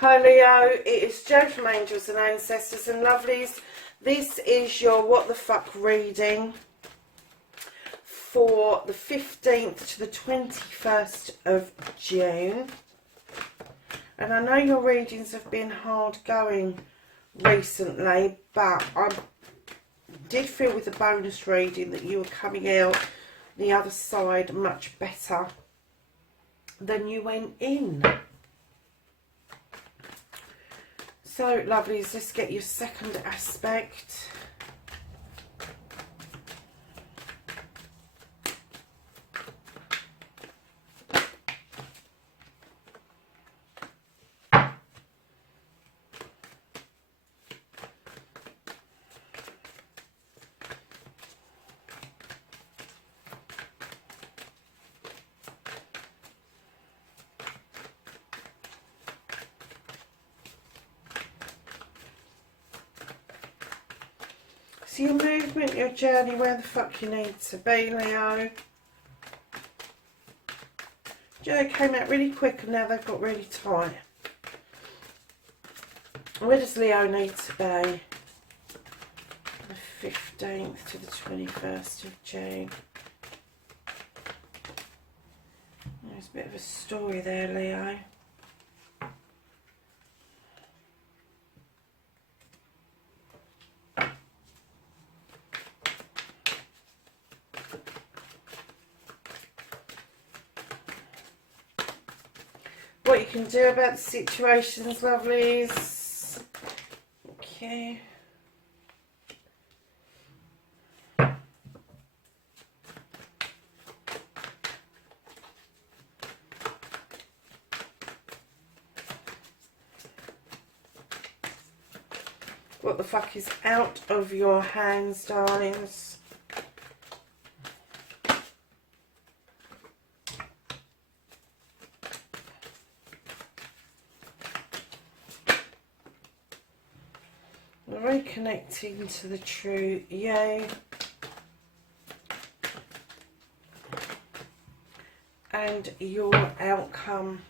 Hi Leo, it is Jo from Angels and Ancestors and Lovelies. This is your What the Fuck reading for the 15th to the 21st of June. And I know your readings have been hard going recently, but I did feel with the bonus reading that you were coming out the other side much better than you went in. So, lovelies, let's get your second aspect. So your movement, your journey, where the fuck you need to be, Leo. Joe came out really quick and now they've got really tight. Where does Leo need to be? The 15th to the 21st of June. There's a bit of a story there, Leo. What you can do about the situations, lovelies. Okay. What the fuck is out of your hands, darlings? Reconnecting to the true you. And your outcome.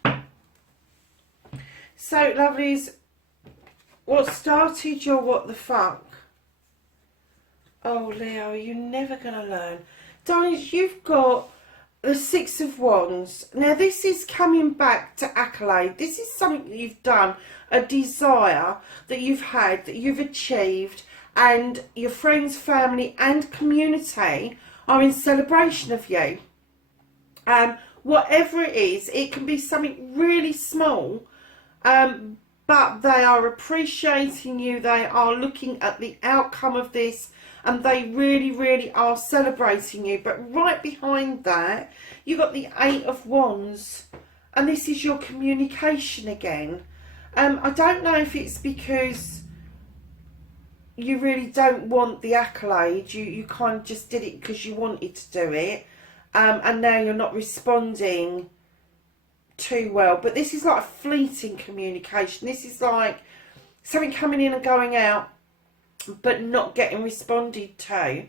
So, lovelies, what started your what the fuck? Oh, Leo, you're never going to learn. Darlings, you've got the Six of Wands. Now, this is coming back to accolade. This is something that you've done, a desire that you've had, that you've achieved, and your friends, family, and community are in celebration of you. Whatever it is, it can be something really small, but they are appreciating you. They are looking at the outcome of this, and they really, really are celebrating you. But right behind that, you've got the Eight of Wands. And this is your communication again. I don't know if it's because you really don't want the accolade. You kind of just did it because you wanted to do it. And now you're not responding too well. But this is like a fleeting communication. This is like something coming in and going out, but not getting responded to.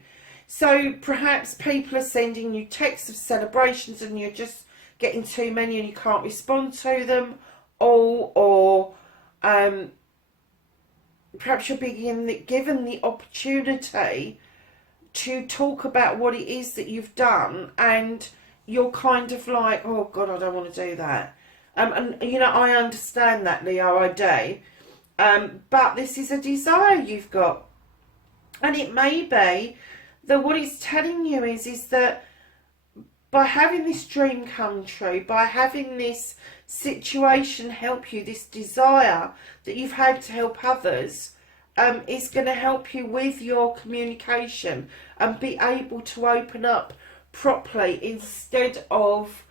So perhaps people are sending you texts of celebrations and you're just getting too many and you can't respond to them. Or perhaps you're being given the opportunity to talk about what it is that you've done, and you're kind of like, oh God, I don't want to do that. And you know, I understand that, Leo, I do. But this is a desire you've got. And it may be that what it's telling you is that by having this dream come true, by having this situation help you, this desire that you've had to help others, is going to help you with your communication and be able to open up properly instead of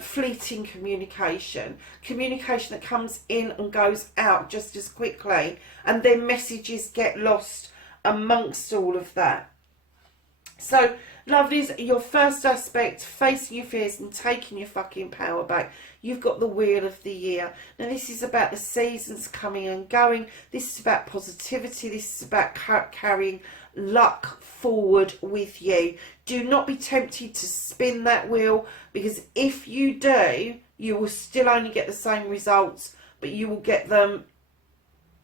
fleeting communication that comes in and goes out just as quickly, and then messages get lost amongst all of that. So, lovelies, your first aspect, facing your fears and taking your fucking power back. You've got the Wheel of the Year. Now, this is about the seasons coming and going. This is about positivity. This is about carrying luck forward with you. Do not be tempted to spin that wheel, because if you do, you will still only get the same results but you will get them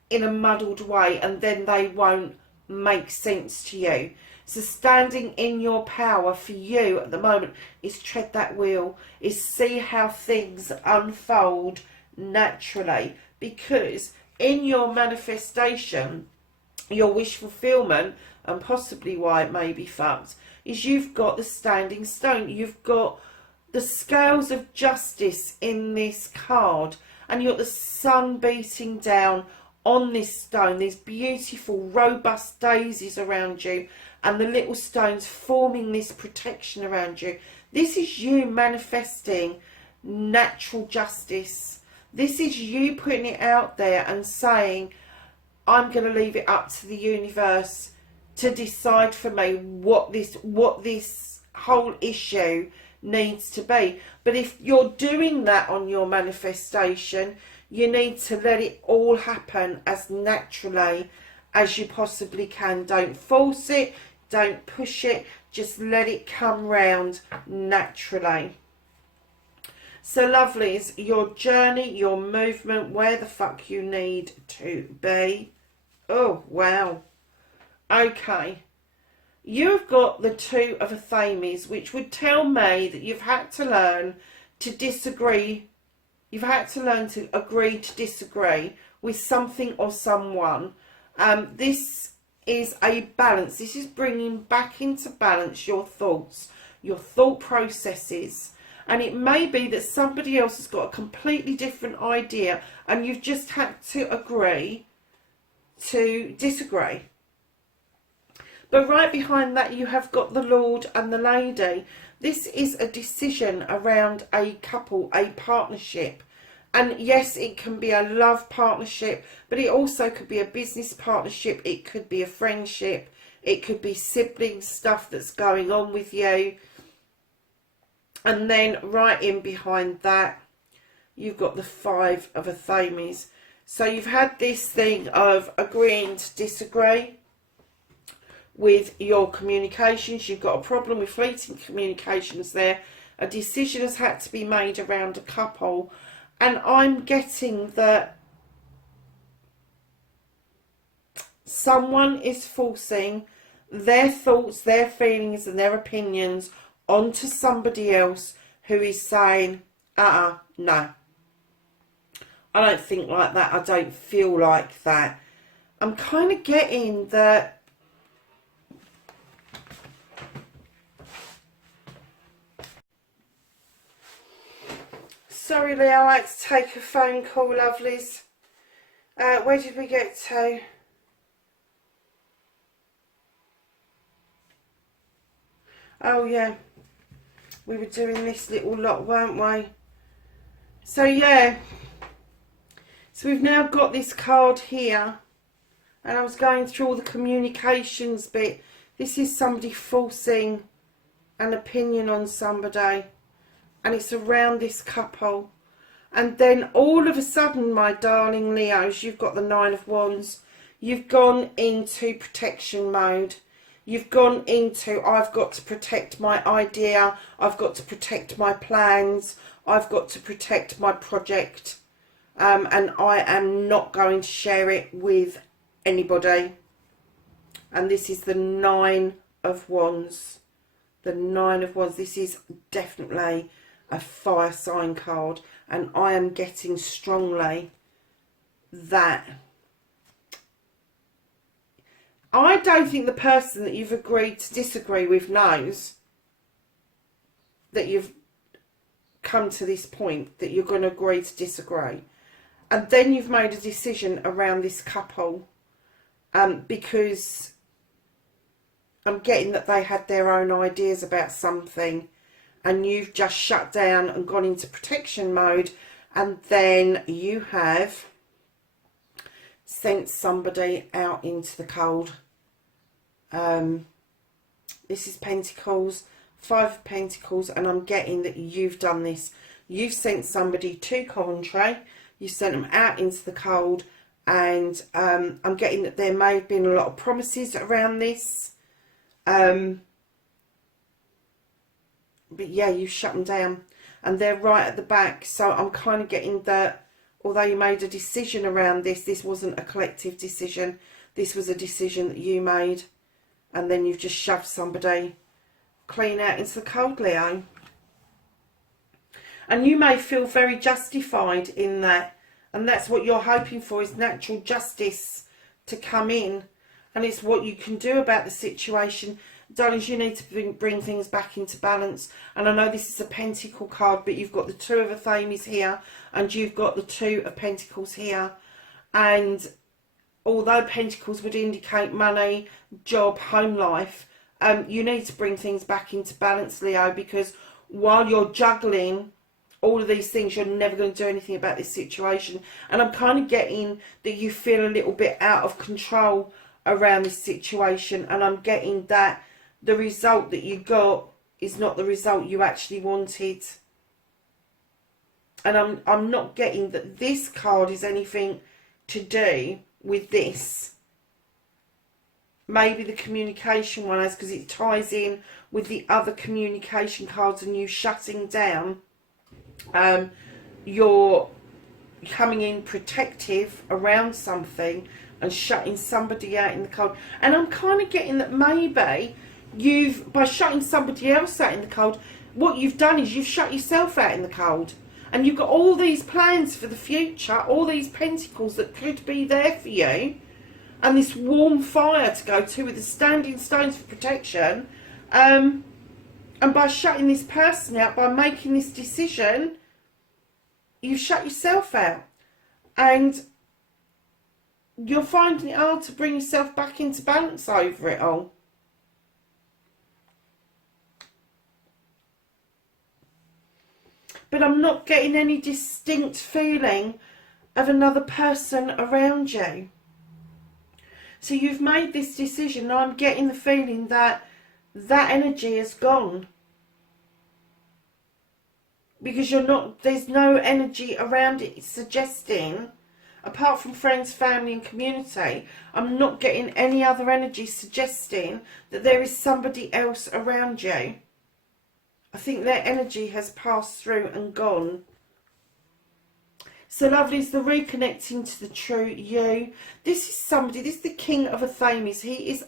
in a muddled way, and then they won't make sense to you. So standing in your power for you at the moment is tread that wheel, is see how things unfold naturally, because in your manifestation, your wish fulfillment, and possibly why it may be fucked, is you've got the standing stone. You've got the scales of justice in this card, and you've got the sun beating down on this stone, these beautiful robust daisies around you, and the little stones forming this protection around you. This is you manifesting natural justice. This is you putting it out there and saying, I'm going to leave it up to the universe to decide for me what this whole issue needs to be. But if you're doing that on your manifestation, you need to let it all happen as naturally as you possibly can. Don't force it, don't push it, just let it come round naturally. So lovelies, your journey, your movement, where the fuck you need to be. Oh, wow. Okay. You've got the Two of Athames, which would tell me that you've had to learn to disagree. You've had to learn to agree to disagree with something or someone. This is a balance. This is bringing back into balance your thoughts, your thought processes. And it may be that somebody else has got a completely different idea, and you've just had to agree to disagree. But right behind that, you have got the Lord and the Lady. This is a decision around a couple, a partnership. And yes, it can be a love partnership, but it also could be a business partnership. It could be a friendship. It could be sibling stuff that's going on with you. And then right in behind that, you've got the Five of Athames. So you've had this thing of agreeing to disagree with your communications. You've got a problem with fleeting communications there. A decision has had to be made around a couple. And I'm getting that someone is forcing their thoughts, their feelings and their opinions onto somebody else who is saying, no, I don't think like that, I don't feel like that. I'm kind of getting that sorry Leo, I had to take a phone call, lovelies. Where did we get to? Oh yeah, we were doing this little lot, weren't we? So yeah, so we've now got this card here, and I was going through all the communications bit. This is somebody forcing an opinion on somebody, and it's around this couple. And then all of a sudden, my darling Leos, you've got the Nine of Wands. You've gone into protection mode. You've gone into, I've got to protect my idea, I've got to protect my plans, I've got to protect my project, and I am not going to share it with anybody. And this is the Nine of Wands. The Nine of Wands. This is definitely a fire sign card, and I am getting strongly that I don't think the person that you've agreed to disagree with knows that you've come to this point, that you're going to agree to disagree. And then you've made a decision around this couple, because I'm getting that they had their own ideas about something, and you've just shut down and gone into protection mode, and then you have sent somebody out into the cold. This is Pentacles, Five of Pentacles, and I'm getting that you've done this. You've sent somebody to Coventry, you sent them out into the cold, and I'm getting that there may have been a lot of promises around this. But yeah, you shut them down, and they're right at the back. So I'm kind of getting that although you made a decision around this, this wasn't a collective decision. This was a decision that you made, and then you've just shoved somebody clean out into the cold, Leo. And you may feel very justified in that, and that's what you're hoping for, is natural justice to come in, and it's what you can do about the situation. Darlings, you need to bring things back into balance. And I know this is a Pentacle card, but you've got the Two of Athames here, and you've got the Two of Pentacles here. And although Pentacles would indicate money, job, home life, you need to bring things back into balance, Leo, because while you're juggling all of these things, you're never going to do anything about this situation. And I'm kind of getting that you feel a little bit out of control around this situation, and I'm getting that the result that you got is not the result you actually wanted. And I'm not getting that this card is anything to do with this. Maybe the communication one has, because it ties in with the other communication cards and you shutting down. You're coming in protective around something and shutting somebody out in the cold. And I'm kind of getting that maybe by shutting somebody else out in the cold, what you've done is you've shut yourself out in the cold. And you've got all these plans for the future, all these pentacles that could be there for you, and this warm fire to go to with the standing stones for protection. And by shutting this person out, by making this decision, you've shut yourself out. And you're finding it hard to bring yourself back into balance over it all. But I'm not getting any distinct feeling of another person around you. So you've made this decision. I'm getting the feeling that that energy is gone. Because there's no energy around it suggesting, apart from friends, family and community, I'm not getting any other energy suggesting that there is somebody else around you. I think their energy has passed through and gone. So lovelies, the reconnecting to the true you. This is the King of Athames. He is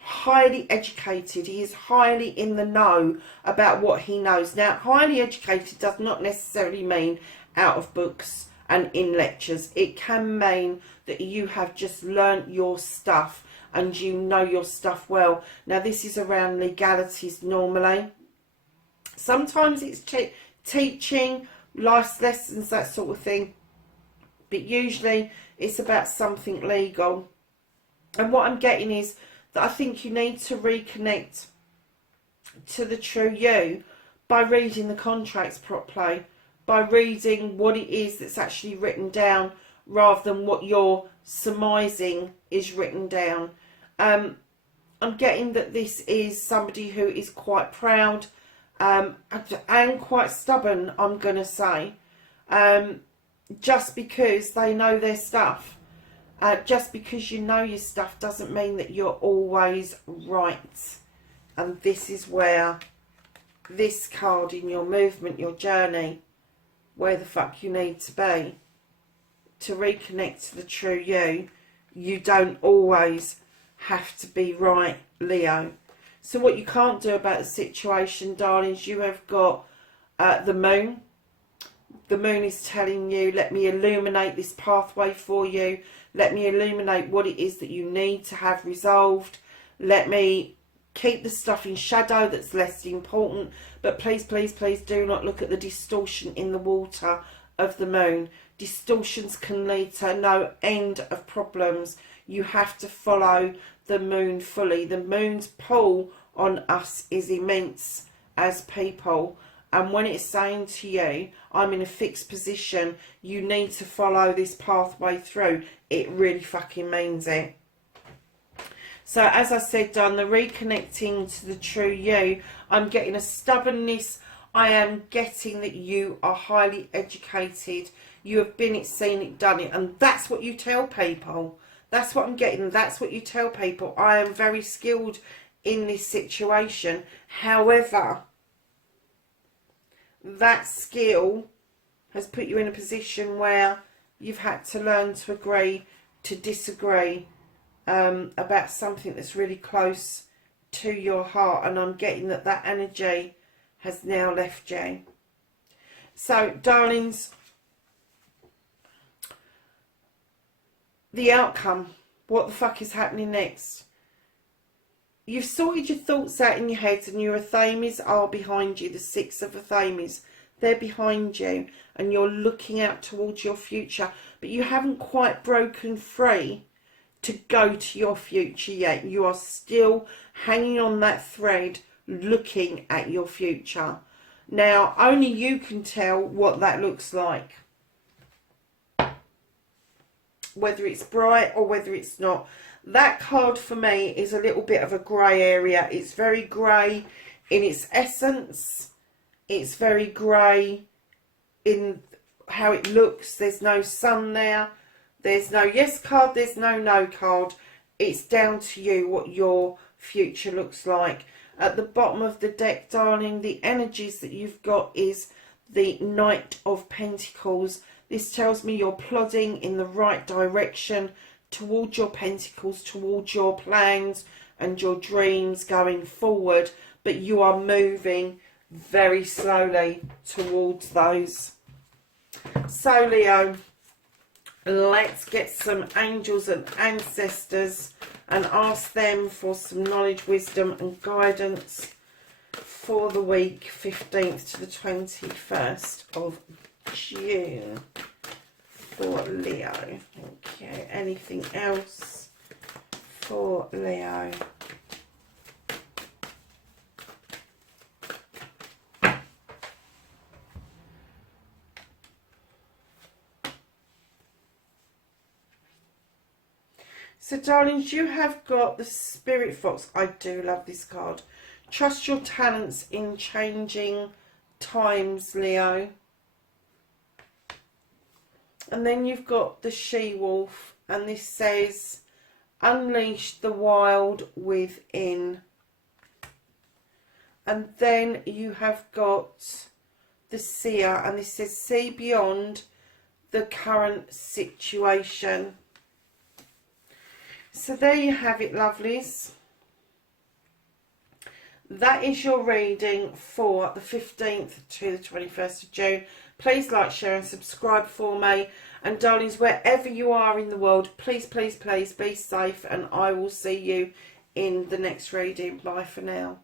highly educated. He is highly in the know about what he knows. Now, highly educated does not necessarily mean out of books and in lectures. It can mean that you have just learnt your stuff and you know your stuff well. Now, this is around legalities normally. Sometimes it's teaching, life lessons, that sort of thing. But usually it's about something legal. And what I'm getting is that I think you need to reconnect to the true you by reading the contracts properly. By reading what it is that's actually written down rather than what you're surmising is written down. I'm getting that this is somebody who is quite proud, and quite stubborn, I'm going to say, just because they know their stuff. Just because you know your stuff doesn't mean that you're always right. And this is where this card in your movement, your journey, where the fuck you need to be to reconnect to the true you. You don't always have to be right, Leo. So what you can't do about the situation, darlings, you have got the moon. The moon is telling you, let me illuminate this pathway for you. Let me illuminate what it is that you need to have resolved. Let me keep the stuff in shadow that's less important. But please, please, please do not look at the distortion in the water of the moon. Distortions can lead to no end of problems. You have to follow the moon fully. The moon's pull on us is immense as people. And when it's saying to you, I'm in a fixed position, you need to follow this pathway through, it really fucking means it. So as I said, Don, the reconnecting to the true you, I'm getting a stubbornness. I am getting that you are highly educated. You have been it, seen it, done it. And that's what you tell people. That's what I'm getting. That's what you tell people. I am very skilled in this situation. However, that skill has put you in a position where you've had to learn to agree to disagree about something that's really close to your heart. And I'm getting that that energy has now left you. So, darlings, the outcome, what the fuck is happening next? You've sorted your thoughts out in your head, and your Athames are behind you. The 6 of Athames, they're behind you, and you're looking out towards your future. But you haven't quite broken free to go to your future yet. You are still hanging on that thread, looking at your future. Now, only you can tell what that looks like. Whether it's bright or whether it's not. That card for me is a little bit of a grey area. It's very grey in its essence. It's very grey in how it looks. There's no sun there. There's no yes card. There's no card. It's down to you what your future looks like. At the bottom of the deck, darling, the energies that you've got is the Knight of Pentacles. This tells me you're plodding in the right direction towards your pentacles, towards your plans and your dreams going forward. But you are moving very slowly towards those. So, Leo, let's get some angels and ancestors and ask them for some knowledge, wisdom and guidance for the week 15th to the 21st of June for Leo. Okay, anything else for Leo? So, darlings, you have got the Spirit Fox. I do love this card. Trust your talents in changing times, Leo. And then you've got the She-Wolf. And this says, unleash the wild within. And then you have got the Seer. And this says, see beyond the current situation. So there you have it, lovelies. That is your reading for the 15th to the 21st of June. Please like, share and subscribe for me. And darlings, wherever you are in the world, please, please, please be safe. And I will see you in the next reading. Bye for now.